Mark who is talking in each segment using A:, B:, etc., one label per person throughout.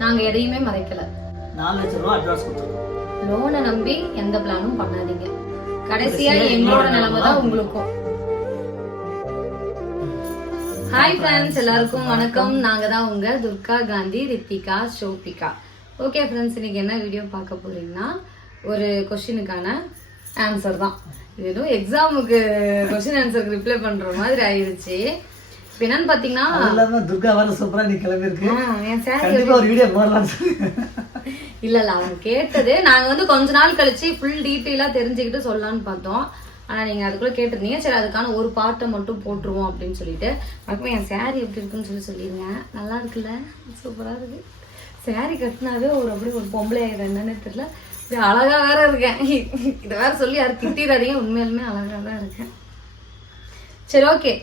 A: நாங்க எதையுமே மறைக்கல.
B: நாலு ரூபா அட்வான்ஸ் கொடுத்துருக்கோம்.
A: லோனை நம்பி எந்த பிளானும் பண்ணாதீங்க. கடைசியா எங்களோட நிலைமை தான் உங்களுக்கும். ஹாய் ஃப்ரெண்ட்ஸ் எல்லாருக்கும் வணக்கம். நாங்க தான் உங்க துர்கா காந்தி ரித்திகா ஷோபிகா. ஓகே ஃப்ரெண்ட்ஸ் இன்னைக்கு என்ன வீடியோ பார்க்க போறீங்கன்னா ஒரு கொஸ்டினுக்கான ஆன்சர் தான். இது ஏதோ எக்ஸாமுக்கு கொஸ்டின் ஆன்சருக்கு ரிப்ளை பண்ற மாதிரி ஆயிடுச்சு இப்போ என்னன்னு பாத்தீங்கன்னா
B: அது இல்லாம துர்கா வர சூப்பரா நீ கிளம்பியிருக்கு.
A: ஆ, என் சார்
B: கண்டிப்பா ஒரு வீடியோ போடலாம்னு சொல்லி.
A: இல்ல இல்ல அவங்க கேட்டது. நாங்க வந்து கொஞ்ச நாள் கழிச்சு ஃபுல் டீட்டெயிலா தெரிஞ்சுக்கிட்டு சொல்லலாம்னு பார்த்தோம். ஆனா நீங்க அதுக்குள்ள கேட்டிருந்தீங்க. சரி அதுக்கான ஒரு பாட்டை மட்டும் போட்டுருவோம் அப்படின்னு சொல்லிட்டு. அதுக்கு என் saree எப்படி இருக்குன்னு சொல்லி சொல்லிருங்க நல்லா இருக்குல்ல? சூப்பரா இருக்கு. saree கட்டினாவே ஒரு அப்படியே ஒரு பொம்பளை என்னன்னு தெரியல. அழகா வேற இருக்கேன். இதை வேற சொல்லி யாரும் திட்டிடாதீங்க. உண்மையாலுமே அழகா தான் இருக்கேன். சரி ஓகே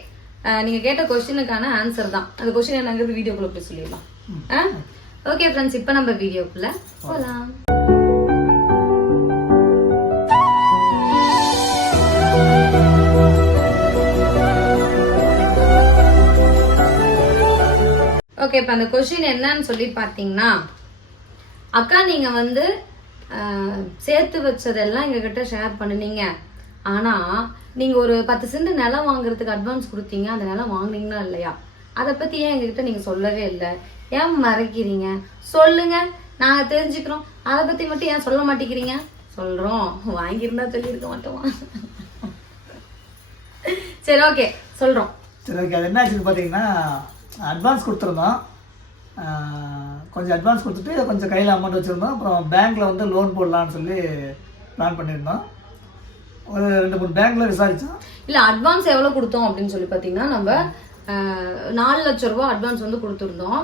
A: நீங்கள் கேட்ட கொஸ்டினுக்கான ஆன்சர் தான். அந்த கொஸ்டின் என்னங்கிறது வீடியோக்குள்ள போய் சொல்லிடலாம். ஓகே ஃப்ரெண்ட்ஸ் இப்போ நம்ம வீடியோக்குள்ள போகலாம் ஓகே இப்போ அந்த கொஷின் என்னன்னு சொல்லி பார்த்தீங்கன்னா அக்கா நீங்கள் வந்து சேர்த்து வச்சதெல்லாம் எங்ககிட்ட ஷேர் பண்ணுனீங்க. ஆனா நீங்க ஒரு பத்து சென்ட் நிலம் வாங்குறதுக்கு அட்வான்ஸ் கொடுத்தீங்க அந்த நிலம் வாங்குனீங்களா இல்லையா? அதை பத்தி ஏன் எங்ககிட்ட நீங்க சொல்லவே இல்லை? ஏன் மறைக்கிறீங்க? சொல்லுங்க. நாங்க தெரிஞ்சுக்கிறோம். அதை பத்தி மட்டும் ஏன் சொல்ல மாட்டேங்கிறீங்க? சொல்றோம். வாங்கியிருந்தா சொல்லியிருக்க மாட்டோமா? சரி ஓகே சொல்றோம்.
B: சரி ஓகே அது என்ன ஆச்சுன்னு பார்த்தீங்கன்னா அட்வான்ஸ் கொடுத்துருந்தோம். கொஞ்சம் அட்வான்ஸ் கொடுத்துட்டு கொஞ்சம் கையில் அமௌண்ட் வச்சுருந்தோம். அப்புறம் பேங்க்கில் வந்து லோன் போடலான்னு சொல்லி பிளான் பண்ணியிருந்தோம். ஒரு ரெண்டு மூணு பேங்க்கில் விசாரித்தோம்
A: இல்ல அட்வான்ஸ் எவ்வளவு கொடுத்தோம் அப்படின்னு சொல்லி பாத்தீங்கன்னா நம்ம நாலு லட்சம் ரூபாய் அட்வான்ஸ் வந்து கொடுத்துருந்தோம்.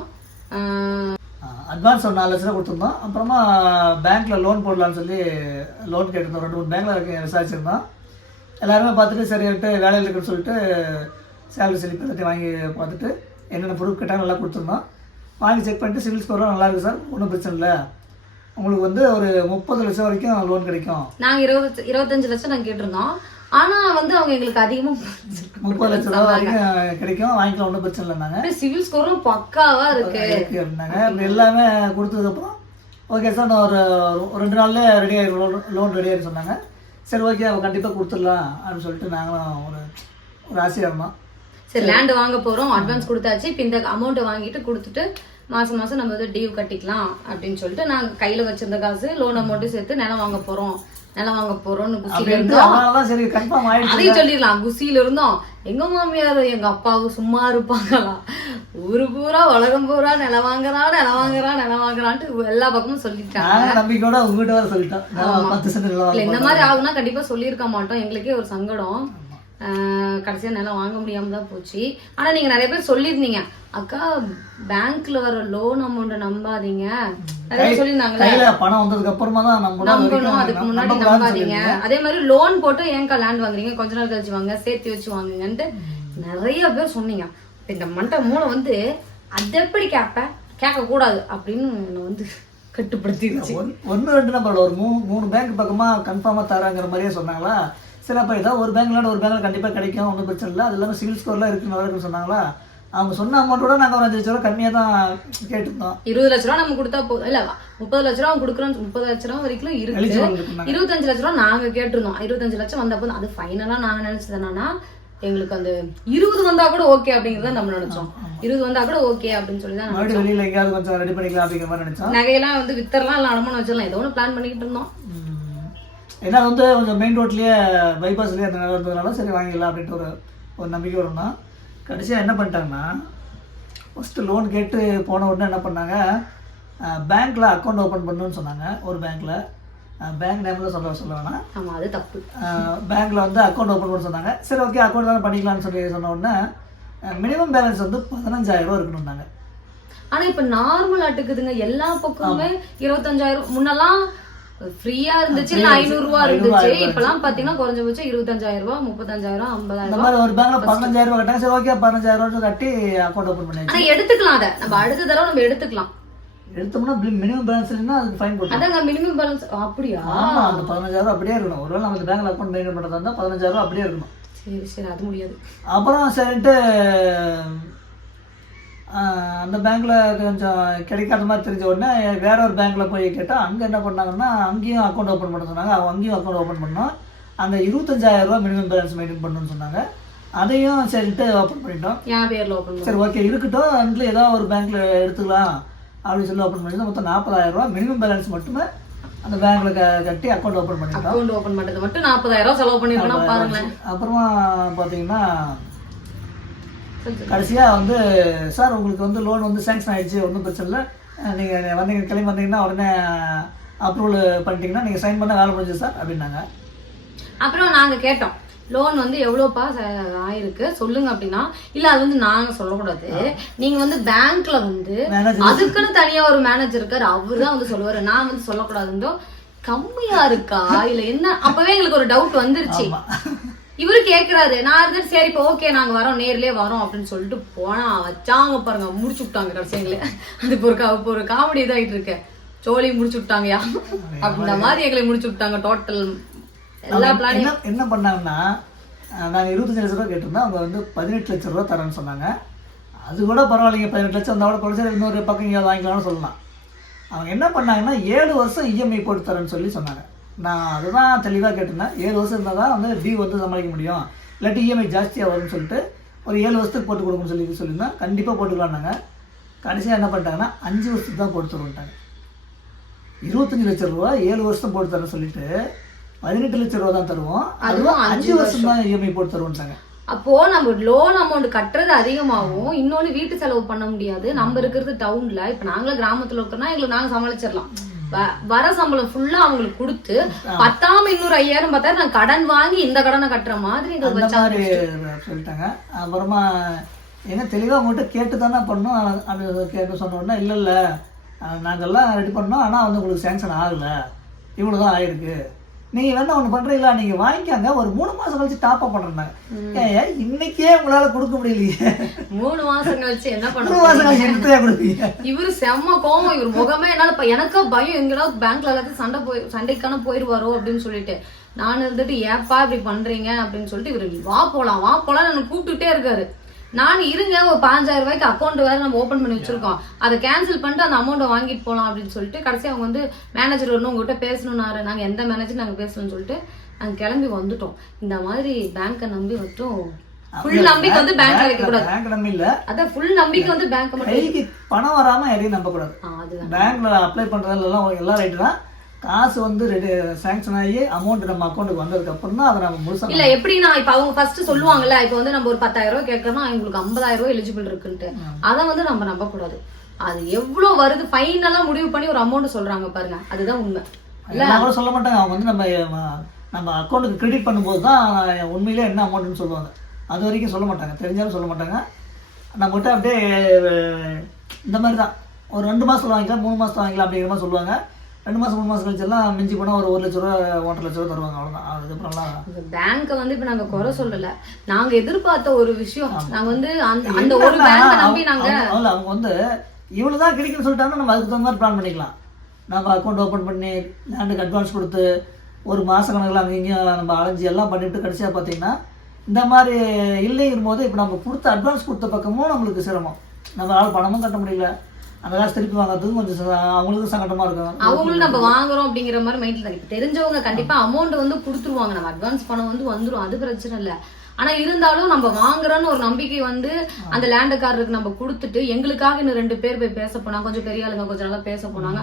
B: அட்வான்ஸ் ஒரு நாலு லட்ச ரூபா கொடுத்துருந்தோம். அப்புறமா பேங்க்கில் லோன் போடலான்னு சொல்லி லோன் கேட்டிருந்தோம். ரெண்டு மூணு பேங்க்கில் விசாரிச்சிருந்தோம். எல்லாருமே பார்த்துட்டு சரின்ட்டு வேலையில் இருக்குன்னு சொல்லிட்டு சேலரி ஸ்லிப் எல்லாத்தையும் வாங்கி பார்த்துட்டு என்னென்ன ப்ரூஃப் கேட்டாலும் நல்லா கொடுத்துருந்தோம். வாங்கி செக் பண்ணிட்டு சிவில் ஸ்கோர்லாம் நல்லா இருக்குது சார் ஒன்றும் பிரச்சனை இல்லை. உங்களுக்கு வந்து ஒரு முப்பது லட்சம் வரைக்கும் லோன் கிடைக்கும்.
A: நாங்க இருபது இருபத்தஞ்சு லட்சம் நாங்க கேட்டிருந்தோம். ஆனா வந்து அவங்க எங்களுக்கு அதிகமா
B: முப்பது லட்ச ரூபா வரைக்கும் கிடைக்கும். வாங்கிக்கலாம் ஒன்றும் பிரச்சனை இல்லைனாங்க
A: சிவில் ஸ்கோரும் பக்காவா இருக்கு.
B: அப்படின்னாங்க. எல்லாமே கொடுத்ததுக்கப்புறம் ஓகே சார் நான் ஒரு ரெண்டு நாள்ல ரெடி ஆகிடும் லோன் ரெடி ஆகிடும் சொன்னாங்க. சரி ஓகே அவள் கண்டிப்பாக கொடுத்துடலாம் அப்படின்னு சொல்லிட்டு நாங்களும் ஒரு ஒரு ஆசையாக இருந்தோம்
A: சரி லேண்ட் வாங்க போறோம். அட்வான்ஸ் கொடுத்தாச்சு. இப்ப இந்த அமௌண்ட் வாங்கிட்டு கொடுத்துட்டு மாசம் மாசம் நம்ம வந்து டியூ கட்டிக்கலாம் அப்படின்னு சொல்லிட்டு நாங்க கையில வச்சிருந்த காசு லோன் அமௌண்ட் சேர்த்து நிலம் வாங்க போறோம். நிலம் வாங்க போறோம்னு குசியில இருந்தோம். அதையும் சொல்லிடலாம். குசியில இருந்தோம். எங்க மாமியார் எங்க அப்பாவும் சும்மா இருப்பாங்களா? ஊரு பூரா உலகம் பூரா நிலம் வாங்குறான் நிலம் வாங்குறான் நிலம் வாங்குறான்ட்டு எல்லா பக்கமும் சொல்லிட்டாங்க.
B: நம்பிக்கையோட உங்ககிட்ட வர சொல்லிட்டோம்.
A: இந்த மாதிரி ஆகுனா கண்டிப்பா சொல்லியிருக்க மாட்டோம். எங்களுக்கே ஒரு சங்கடம். ஆஹ் கடைசியா நிலம் வாங்க முடியாம தான் போச்சு. ஆனா நீங்க நிறைய பேர் சொல்லியிருந்தீங்க. அக்கா பேங்க்ல வர லோன் அமௌண்ட் நம்பாதீங்க. நிறைய பேர் சொல்லியிருந்தாங்களே
B: கையில பணம் வந்ததுக்கு அப்புறமா தான் நம்ம
A: நம்பணும் அதுக்கு முன்னாடி நம்பாதீங்க. அதே மாதிரி லோன் போட்டு ஏன்க்கா லேண்ட் வாங்குறீங்க கொஞ்ச நாள் கழிச்சு வாங்க சேர்த்து வச்சு வாங்குங்கன்ட்டு நிறைய பேர் சொன்னீங்க. இந்த மண்டை மூளை வந்து அது எப்படி கேட்ப கேட்க கூடாது அப்படின்னு என்னை வந்து கட்டுப்படுத்திடுச்சு.
B: ஒன்று ரெண்டு நம்பர் ஒரு மூணு மூணு பேங்க் பக்கமாக கன்ஃபார்மாக தராங்கிற மாதிரியே சொன்னாங்களா? சரி அப்போ ஏதாவது ஒரு பேங்க்ல ஒரு பேங்க்ல கண்டிப்பாக கிடைக்கும் ஒன்றும் பிரச்சனை இல்லை. அது இல்லாமல் சிவில் ஸ்கோர்லாம் இருக்கு நல்லா இருக்குன்னு சொன்னாங்களா? அவங்க சொன்ன அமௌண்ட்டோட நாங்கள் ஒரு அஞ்சு லட்ச ரூபா கம்மியாக தான் கேட்டிருந்தோம்.
A: இருபது லட்ச ரூபா நம்ம கொடுத்தா போதும் இல்ல முப்பது லட்ச ரூபா கொடுக்குறோம் முப்பது லட்ச ரூபா வரைக்கும் இருக்கு. இருபத்தஞ்சு லட்ச ரூபா நாங்க கேட்டிருந்தோம். இருபத்தஞ்சு லட்சம் வந்தப்போ அது ஃபைனலா நாங்க நினைச்சது என்னன்னா எங்களுக்கு அந்த இருபது வந்தா கூட ஓகே அப்படிங்கறத நம்ம நினைச்சோம். இருபது வந்தா கூட ஓகே அப்படின்னு சொல்லி தான்
B: வெளியில் எங்கேயாவது கொஞ்சம் ரெடி பண்ணிக்கலாம் அப்படிங்கிற மாதிரி நினச்சோம்.
A: நகையெல்லாம் வந்து வித்தரலாம் இல்லை அடமானம் வச்சிடலாம் ஏதோ ஒன்று பிளான் பண்ணிக்கிட்டு இருந்தோம்.
B: ஏன்னா வந்து கொஞ்சம் மெயின் ரோட்லேயே பைபாஸ்லேயே அந்த நிலம் இருந்ததுனால சரி வாங்கிடலாம் அப்படின்ட்டு ஒரு ஒரு நம்பிக்கை இருந்தோம் கடைசியாக என்ன பண்ணிட்டாங்கன்னா ஃபஸ்ட்டு லோன் கேட்டு போன உடனே என்ன பண்ணாங்க பேங்க்கில் அக்கௌண்ட் ஓப்பன் பண்ணணும்னு சொன்னாங்க ஒரு பேங்க்கில் பேங்க் நேமில் சொல்ல சொல்ல வேணாம்.
A: ஆமா அது தப்பு.
B: பேங்க்கில் வந்து அக்கௌண்ட் ஓப்பன் பண்ண சொன்னாங்க. சரி ஓகே அக்கௌண்ட் தானே பண்ணிக்கலாம்னு சொல்லி சொன்ன உடனே மினிமம் பேலன்ஸ் வந்து பதினஞ்சாயிரம் ரூபா இருக்கணும்னாங்க
A: ஆனா இப்ப நார்மல் ஆட்டுக்குதுங்க. எல்லா பக்கமுமே இருபத்தஞ்சாயிரம் முன்னெல்லாம் ஃப்ரீயா இருந்துச்சு ஐநூறு ரூபா இருந்துச்சு. இப்பெல்லாம் பாத்தீங்கன்னா குறைஞ்சபட்சம் இருபத்தஞ்சாயிரம் ரூபாய் முப்பத்தஞ்சாயிரம் ஐம்பதாயிரம்
B: மாதிரி ஒரு பேங்க்ல பதினஞ்சாயிரம் ரூபா கட்டாங்க சரி ஓகே பதினஞ்சாயிரம் ரூபா கட்டி அக்கௌண்ட் ஓப்பன் பண்ணியாச்சு.
A: ஆனா எடுத்துக்கலாம் அத. நம்ம அடுத்த தடவை நம்ம எடுத்துக்கலாம்.
B: எடுத்தோம்னா மினிமம் பேலன்ஸ் இல்லைன்னா அதுக்கு ஃபைன் போட்டு
A: அதாங்க மினிமம் பேலன்ஸ் அப்படியா?
B: ஆமா அந்த பதினஞ்சாயிரம் ரூபா அப்படியே இருக்கணும். ஒருவேளை நம்ம பேங்க்ல அக்கௌண்ட் மெயின்டைன் பண்ணுறதா இருந்தால் பதினஞ்சாயிரம் ரூபா அப்படியே இருக்கணும்.
A: சரி சரி அது முடியாது.
B: அப்புறம் சரின்ட்டு அந்த பேங்க்கில் கொஞ்சம் கிடைக்காத மாதிரி தெரிஞ்ச உடனே வேற ஒரு பேங்க்கில் போய் கேட்டால் அங்கே என்ன பண்ணாங்கன்னா அங்கேயும் அக்கௌண்ட் ஓப்பன் பண்ண சொன்னாங்க. அவங்க அங்கேயும் அக்கௌண்ட் ஓப்பன் பண்ணோம். அங்கே இருபத்தஞ்சாயிரம் ரூபா மினிமம் பேலன்ஸ் மெயின்டைன் பண்ணணும்னு சொன்னாங்க. அதையும் சரின்ட்டு ஓப்பன் பண்ணிட்டோம். சரி ஓகே இருக்கட்டும். ரெண்டுல ஏதோ ஒரு பேங்க்ல எடுத்துக்கலாம். அப்படின்னு சொல்லி ஓப்பன் பண்ணி மொத்தம் நாற்பதாயிரம் ரூபா மினிமம் பேலன்ஸ் மட்டுமே அந்த பேங்க்ல கட்டி அக்கௌண்ட் ஓப்பன் பண்ணிட்டோம்.
A: அக்கௌண்ட் ஓபன் பண்றது மட்டும் நாற்பதாயிரம் செலவு பண்ணிருக்கணும் பாருங்களேன்.
B: அப்புறமா பார்த்தீங்கன்னா. கடைசியாக வந்து சார் உங்களுக்கு வந்து லோன் வந்து சேங்ஷன் ஆயிடுச்சு ஒன்றும் பிரச்சனை இல்லை. நீங்கள் வந்தீங்க கிளம்பி வந்தீங்கன்னா உடனே அப்ரூவல் பண்ணிட்டீங்கன்னா நீங்கள் சைன் பண்ண வேலை முடிஞ்சு சார் அப்படின்னாங்க.
A: அப்புறம் நாங்க கேட்டோம் லோன் வந்து எவ்வளோப்பா ஆயிருக்கு? சொல்லுங்க அப்படின்னா இல்ல அது வந்து நாங்க சொல்லக்கூடாது. நீங்க வந்து பேங்க்ல வந்து அதுக்குன்னு தனியா ஒரு மேனேஜர் இருக்காரு அவரு தான் வந்து சொல்லுவாரு. நான் வந்து சொல்லக்கூடாதுந்தோ கம்மியா இருக்கா? இல்ல என்ன? அப்பவே எங்களுக்கு ஒரு டவுட் வந்துருச்சு. இவரு கேக்குறாரு. நான் இருந்துட்டு சரி இப்போ ஓகே நாங்க வரோம் நேர்லயே வரோம் அப்படின்னு சொல்லிட்டு போனா வச்சாங்க பாருங்க முடிச்சு விட்டாங்க கடைசி எங்களை அது இப்போ ஒரு ஒரு காமெடி இதாயிட்டு இருக்கு. சோழி முடிச்சு விட்டாங்கயா? அந்த மாதிரி எங்களை முடிச்சு விட்டாங்க டோட்டல் எல்லா பிளானையும்
B: என்ன பண்ணாங்கன்னா நாங்கள் இருபத்தஞ்சு லட்ச ரூபா கேட்டிருந்தோம் அவங்க வந்து பதினெட்டு லட்ச ரூபா தரேன்னு சொன்னாங்க. அது கூட பரவாயில்லைங்க பதினெட்டு லட்சம் இருந்தால் கூட குறைச்சி இன்னொரு பக்கம் இங்கே வாங்கிக்கலாம்னு சொல்லலாம். அவங்க என்ன பண்ணாங்கன்னா ஏழு வருஷம் இஎம்ஐ போட்டு தரேன்னு சொல்லி சொன்னாங்க. நான் அதுதான் தெளிவாக கேட்டிருந்தேன். ஏழு வருஷம் இருந்தால் தான் வந்து டியூ வந்து சமாளிக்க முடியும். இல்லாட்டி இஎம்ஐ ஜாஸ்தியாக வரும்னு சொல்லிட்டு ஒரு ஏழு வருஷத்துக்கு போட்டு கொடுக்குன்னு சொல்லி சொல்லியிருந்தேன். கண்டிப்பாக போட்டுக்கலாம்னாங்க. கடைசியாக என்ன பண்ணிட்டாங்கன்னா அஞ்சு வருஷத்துக்கு தான் போட்டு தருவோன்ட்டாங்க. இருபத்தஞ்சு லட்ச ரூபா ஏழு வருஷம் போட்டு தரேன் சொல்லிட்டு பதினெட்டு லட்ச ரூபா தான் தருவோம். அதுவும் அஞ்சு வருஷம் தான் இஎம்ஐ போட்டு தருவோம்ட்டாங்க
A: அப்போ நம்ம லோன் அமௌண்ட் கட்டுறது அதிகமாகும். இன்னொன்னு வீட்டு செலவு பண்ண முடியாது. நம்ம இருக்கிறது டவுன்ல இப்ப நாங்களே கிராமத்துல இருக்கோம்னா எங்களுக்கு நாங்க சமாளிச்சிடலாம். வர சம்பளம் ஃபுல்லா அவங்களுக்கு கொடுத்து பத்தாம இன்னொரு ஐயாயிரம் பத்தாயிரம் நான் கடன் வாங்கி இந்த கடனை கட்டுற மாதிரி
B: சொல்லிட்டாங்க. அப்புறமா என்ன தெளிவாக உங்கள்கிட்ட கேட்டு தானே பண்ணோம் அப்படி கேட்டு சொன்ன உடனே இல்லை இல்லை நாங்கள்லாம் ரெடி பண்ணோம். ஆனால் வந்து உங்களுக்கு சேங்ஷன் ஆகலை. இவ்வளோ தான் ஆயிருக்கு. நீங்கள் வேணா ஒன்று பண்ணுறீங்களா நீங்கள் வாங்கிக்காங்க. ஒரு மூணு மாதம் கழிச்சு டாப் அப் ஏன் இன்னைக்கே உங்களால் கொடுக்க முடியலையே.
A: மூணு மாசம் கழிச்சு என்ன பண்ண
B: மூணு மாதம் கழிச்சு எடுத்துயா கொடுப்பீங்க?
A: இவரு செம்ம கோவம். இவர் முகமே என்னால எனக்கா பயம். எங்கடா பேங்க்ல எல்லாத்தையும் சண்டை போய் சண்டைக்கான போயிருவாரோ அப்படின்னு சொல்லிட்டு. நான் இருந்துட்டு ஏப்பா இப்படி பண்றீங்க அப்படின்னு சொல்லிட்டு இவரு வா போலாம் வா போலாம் நான் கூப்பிட்டுட்டே இருக்காரு. நான் இருங்க ஒரு பாஞ்சாயிரம் ரூபாய்க்கு அக்கௌண்ட் வேற நம்ம ஓபன் பண்ணி வச்சிருக்கோம். அதை கேன்சல் பண்ணிட்டு அந்த அமௌண்ட்டை வாங்கிட்டு போலாம் அப்படின்னு சொல்லிட்டு கடைசி அவங்க வந்து மேனேஜர் வரணும் உங்ககிட்ட பேசணும்னாரு. நாங்க எந்த மேனேஜர் நாங்க பேசணும்னு சொல்லிட்டு நாங்க கிளம்பி வந்துட்டோம். இந்த மாதிரி பேங்கை நம்பி மட்டும் ஃபுல் நம்பிக்கை வந்து பேங்க்ல வைக்க கூடாது.
B: பேங்க் நம்பி இல்லை.
A: ஃபுல் நம்பிக்கை வந்து பேங்க் மட்டும்
B: பணம் வராமல் எதையும் நம்பக்கூடாது
A: ஆ, அதுதான்.
B: பேங்க்ல அப்ளை பண்ணுறதுலாம் எல்லாம் ரைட்டு தான். காசு வந்து ரெடி சேங்ஷன் ஆகி அமௌண்ட் நம்ம அக்கௌண்ட்டுக்கு வந்ததுக்கு அப்புறம் தான் அதை நம்ம முழுசா
A: இல்ல எப்படின்னா இப்ப அவங்க ஃபர்ஸ்ட் சொல்லுவாங்கல்ல இப்ப வந்து நம்ம ஒரு பத்தாயிரம் ரூபாய் கேட்கறோம்னா அவங்களுக்கு ஐம்பதாயிரம் ரூபாய் எலிஜிபிள் இருக்குன்ட்டு. அதை வந்து நம்ம நம்ப கூடாது அது எவ்வளவு வருது ஃபைனலா முடிவு பண்ணி ஒரு அமௌண்ட் சொல்றாங்க பாருங்க. அதுதான் உண்மை.
B: எல்லாம் கூட சொல்ல மாட்டாங்க. அவங்க வந்து நம்ம நம்ம அக்கௌண்ட்டுக்கு கிரெடிட் பண்ணும்போது தான் உண்மையிலே என்ன அமௌண்ட்னு சொல்லுவாங்க. அது வரைக்கும் சொல்ல மாட்டாங்க. தெரிஞ்சாலும் சொல்ல மாட்டாங்க. நம்மகிட்ட அப்படியே இந்த மாதிரி தான். ஒரு ரெண்டு மாதம் வாங்கிக்கலாம் மூணு மாதம் வாங்கிக்கலாம் அப்படிங்கிற மாதிரி சொல்லுவாங்க. ரெண்டு மாதம் மூணு மாதம் கழிச்செல்லாம் மிஞ்சி போனால் ஒரு ஒரு லட்ச ரூபா ஒன்றரை லட்ச ரூபா தருவாங்க. அவ்வளோதான் அதுக்கப்புறம்லாம்
A: பேங்க வந்து இப்ப நாங்க குறை சொல்லல. நாங்க எதிர்பார்த்த ஒரு விஷயம். நாங்க வந்து அந்த அந்த ஒரு
B: என்னன்னா,
A: பேங்க நம்பி நாங்க
B: அவங்க- வந்து இவ்வளோ தான் கிடைக்குன்னு சொல்லிட்டாங்கன்னா நம்ம அதுக்கு தகுந்த மாதிரி பிளான் பண்ணிக்கலாம். நம்ம அக்கௌண்ட் ஓப்பன் பண்ணி லேண்டுக்கு அட்வான்ஸ் கொடுத்து ஒரு மாத கணக்கில் அங்கே இங்கேயும் நம்ம அலைஞ்சு எல்லாம் பண்ணிட்டு கடைசியாக பார்த்தீங்கன்னா இந்த மாதிரி இல்லைங்கும் போது இப்போ நம்ம கொடுத்த அட்வான்ஸ் கொடுத்த பக்கமும் நம்மளுக்கு சிரமம். நம்மளால பணமும் கட்ட முடியல. அந்த காசு திருப்பி வாங்குறதுக்கும் கொஞ்சம் அவங்களுக்கும் சங்கடமா இருக்கும்.
A: அவங்களும் நம்ம வாங்குறோம் அப்படிங்கிற மாதிரி மைண்ட்ல இப்போ தெரிஞ்சவங்க கண்டிப்பா அமௌண்ட் வந்து கொடுத்துருவாங்க. நம்ம அட்வான்ஸ் பணம் வந்து வந்துரும். அது பிரச்சனை இல்ல. ஆனா இருந்தாலும் நம்ம வாங்குறோம்னு ஒரு நம்பிக்கை வந்து அந்த லேண்டுக்காரருக்கு நம்ம கொடுத்துட்டு எங்களுக்காக இன்னும் ரெண்டு பேர் போய் பேச போனா கொஞ்சம் பெரிய ஆளுங்க கொஞ்சம் நல்லா பேச போனாங்க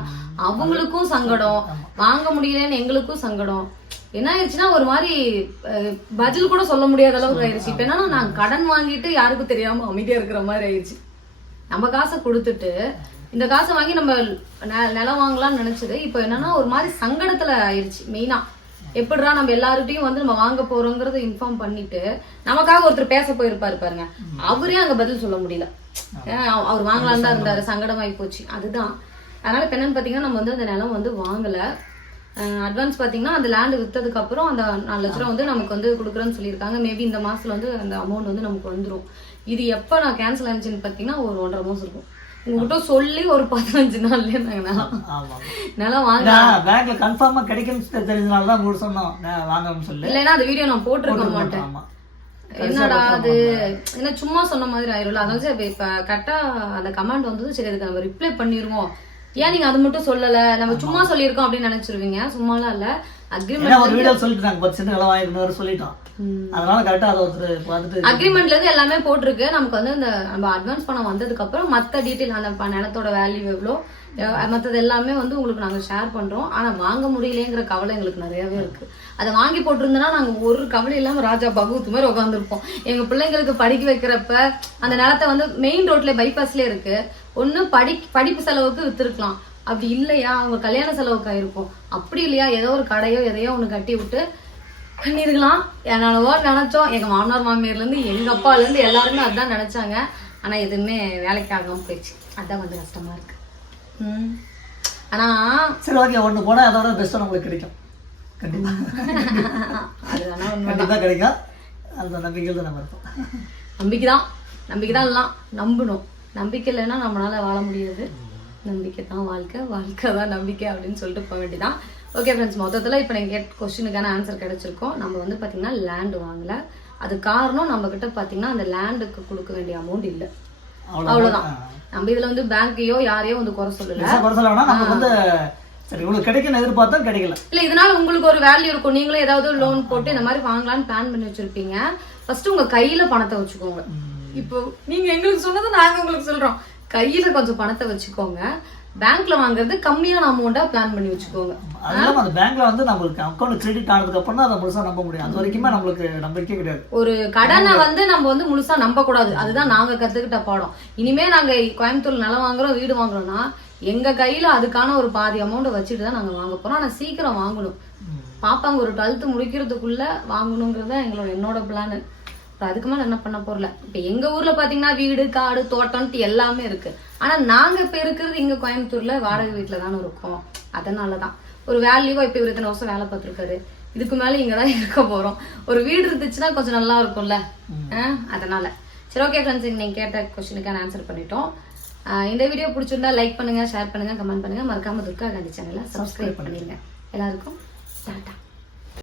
A: அவங்களுக்கும் சங்கடம். வாங்க முடியலன்னு எங்களுக்கும் சங்கடம். என்ன ஆயிடுச்சுன்னா ஒரு மாதிரி பதில் கூட சொல்ல முடியாத அளவுக்கு ஆயிடுச்சு. இப்ப என்னன்னா நான் கடன் வாங்கிட்டு யாருக்கும் தெரியாம அமைதியா இருக்கிற மாதிரி ஆயிடுச்சு. நம்ம காசை கொடுத்துட்டு இந்த காசை வாங்கி நம்ம நிலம் வாங்கலாம்னு நினைச்சது. இப்போ என்னன்னா ஒரு மாதிரி சங்கடத்துல ஆயிடுச்சு மெயினா எப்படிடா நம்ம எல்லார்கிட்டயும் வந்து நம்ம வாங்க போறோங்கிறத இன்ஃபார்ம் பண்ணிட்டு நமக்காக ஒருத்தர் பேச போயிருப்பாரு பாருங்க. அவரே அங்க பதில் சொல்ல முடியல. அவர் வாங்கலாம் தான் இருந்தாரு சங்கடமாயி போச்சு. அதுதான். அதனால இப்ப என்னன்னு பாத்தீங்கன்னா நம்ம வந்து அந்த நிலம் வந்து வாங்கல. அட்வான்ஸ் பாத்தீங்கன்னா அந்த லேண்ட் வித்ததுக்கு அப்புறம் அந்த நாலு லட்ச ரூபா வந்து நமக்கு வந்து கொடுக்குறேன்னு சொல்லியிருக்காங்க. மேபி இந்த மாசத்துல வந்து அந்த அமௌண்ட் வந்து நமக்கு வந்துரும். இது எப்ப நான் கேன்சல் ஆனிச்சுன்னு பாத்தீங்கன்னா ஒரு ஒன்றரை மாசம் இருக்கும். உங்ககிட்ட சொல்லி ஒரு பதினஞ்சு நாங்க நிலம் வாங்க.
B: பேங்க்ல கன்ஃபார்மாக கிடைக்கும்னு தெரிஞ்சனால தான் உங்களுக்கு சொன்னோம். வாங்கன்னு சொல்லி.
A: இல்லைன்னா அந்த வீடியோ நான் போட்டிருக்க மாட்டேன். என்னடா அது? என்ன சும்மா சொன்ன மாதிரி ஆயிரும்ல. அதாவது இப்ப கரெக்டா அந்த கமாண்ட் வந்தது சரி அதுக்கு நம்ம ரிப்ளை பண்ணிருவோம். ஏன் நீங்க அது மட்டும் சொல்லல? நம்ம சும்மா சொல்லியிருக்கோம் அப்படின்னு நினைச்சிருவீங்க. சும்மாலாம் இல்ல. அக்ரிமெண்ட்
B: ஒரு வீடியோ சொல்லிட்டு நாங்க பத்து சென்ட் நிலம் சொல்லிட்டோம். அதனால கரெக்டா அதை ஒருத்தர் பார்த்துட்டு
A: அக்ரிமெண்ட்ல இருந்து எல்லாமே போட்டிருக்கு. நமக்கு வந்து இந்த நம்ம அட்வான்ஸ் பணம் வந்ததுக்கு அப்புறம் மத்த டீட்டெயில் அந்த நிலத்தோட வேல்யூ எவ்வளோ மத்தது எல்லாமே வந்து உங்களுக்கு நாங்க ஷேர் பண்றோம். ஆனா வாங்க முடியலையேங்கிற கவலை எங்களுக்கு நிறையவே இருக்கு. அதை வாங்கி போட்டிருந்தோம்னா நாங்க ஒரு கவலை இல்லாம ராஜா பகவத் மாதிரி உட்காந்துருப்போம் எங்க பிள்ளைங்களுக்கு படிக்க வைக்கிறப்ப அந்த நிலத்தை வந்து மெயின் ரோட்ல பைபாஸ்ல இருக்கு. ஒண்ணு படி படிப்பு செலவுக்கு வித்துருக்கலாம். அப்படி இல்லையா? அவங்க கல்யாண செலவுக்கு ஆயிருக்கும் அப்படி இல்லையா? ஏதோ ஒரு கடையோ எதையோ ஒண்ணு கட்டி விட்டு பண்ணிருக்கலாம். என்னவோ நினைச்சோம். எங்க மாமனார் மாமியார்ல இருந்து எங்க அப்பால இருந்து எல்லாருமே அதான் நினைச்சாங்க. ஆனா எதுவுமே வேலைக்கு ஆகாம போயிடுச்சு. அதான் கொஞ்சம் கஷ்டமா இருக்கு. ம். ஆனா
B: சரி ஓகே ஒண்ணு போனா அதோட பெஸ்ட்டாக உங்களுக்கு கிடைக்கும். கண்டிப்பா.
A: அது வேணா உண்மை
B: கண்டிப்பா கிடைக்கும். அந்த நம்பிக்கையில் தான் நம்ம இருப்போம்.
A: நம்பிக்கை தான் நம்பிக்கை தான் எல்லாம். நம்பணும். நம்பிக்கை இல்லைன்னா நம்மளால வாழ முடியாது. நம்பிக்கை தான் வாழ்க்கை வாழ்க்கை தான் நம்பிக்கை அப்படின்னு சொல்லிட்டு போக வேண்டியதான் ஓகே ஃப்ரெண்ட்ஸ் மொத்தத்தில் இப்போ நீங்கள் கேட் கொஸ்டினுக்கான ஆன்சர் கிடைச்சிருக்கோம். நம்ம வந்து பார்த்தீங்கன்னா லேண்ட் வாங்கல. அது காரணம் நம்ம கிட்ட பார்த்தீங்கன்னா அந்த லேண்டுக்கு கொடுக்க வேண்டிய அமௌண்ட் இல்லை. அவ்வளவுதான். நம்ம இதுல வந்து பேங்கையோ யாரையோ வந்து குறை சொல்லல.
B: சரி உங்களுக்கு கிடைக்கும்னு எதிர்பார்த்தா கிடைக்கல.
A: இல்ல இதனால உங்களுக்கு ஒரு வேல்யூ இருக்கும். நீங்களும் ஏதாவது லோன் போட்டு இந்த மாதிரி வாங்கலாம்னு பிளான் பண்ணி வச்சிருப்பீங்க. ஃபர்ஸ்ட் உங்க கையில பணத்தை வச்சுக்கோங்க. இப்போ நீங்க எங்களுக்கு சொன்னது நாங்க உங்களுக்கு சொல்றோம். கையில கொஞ்சம் பணத்தை வச்சுக்கோங்க. பேங்க்ல வாங்குறது கம்மியான அமௌண்டா பிளான் பண்ணி வச்சுக்கோங்க.
B: அது இல்லாம அந்த பேங்க்ல வந்து நம்மளுக்கு அக்கௌண்ட் கிரெடிட் ஆனதுக்கு அப்புறம் தான் அதை முழுசா நம்ப முடியும். அது வரைக்குமே நம்மளுக்கு நம்பிக்கை கிடையாது.
A: ஒரு கடனை வந்து நம்ம வந்து முழுசா நம்ப கூடாது அதுதான் நாங்க கத்துக்கிட்ட பாடம். இனிமே நாங்க கோயம்புத்தூர்ல நிலம் வாங்குறோம் வீடு வாங்குறோம்னா எங்க கையில அதுக்கான ஒரு பாதி அமௌண்ட் வச்சுட்டு தான் நாங்க வாங்க போறோம். ஆனா சீக்கிரம் வாங்கணும். பாப்பாங்க ஒரு டுவெல்த் முடிக்கிறதுக்குள்ள வாங்கணுங்கிறது எங்களோட என்னோட பிளான் அதுக்கு மேல என்ன பண்ண போறல இப்ப எங்க ஊர்ல பாத்தீங்கன்னா வீடு காடு தோட்டம்ட்டு எல்லாமே இருக்கு. ஆனா நாங்க இப்ப இருக்கிறது இங்க கோயம்புத்தூர்ல வாடகை வீட்டுல தானே இருக்கோம். அதனாலதான். ஒரு வேல்யூவா இப்ப இவர் இத்தனை வருஷம் வேலை பார்த்திருக்காரு. இதுக்கு மேல இங்க தான் இருக்க போறோம். ஒரு வீடு இருந்துச்சுன்னா கொஞ்சம் நல்லா இருக்கும்ல? அதனால. சரி ஓகே ஃப்ரெண்ட்ஸ் நீங்க கேட்ட கொஸ்டினுக்கான ஆன்சர் பண்ணிட்டோம். இந்த வீடியோ பிடிச்சிருந்தா லைக் பண்ணுங்க ஷேர் பண்ணுங்க கமெண்ட் பண்ணுங்க. மறக்காம துர்கா காந்தி சேனலை சப்ஸ்கிரைப் பண்ணிருங்க. எல்லாருக்கும் டாடா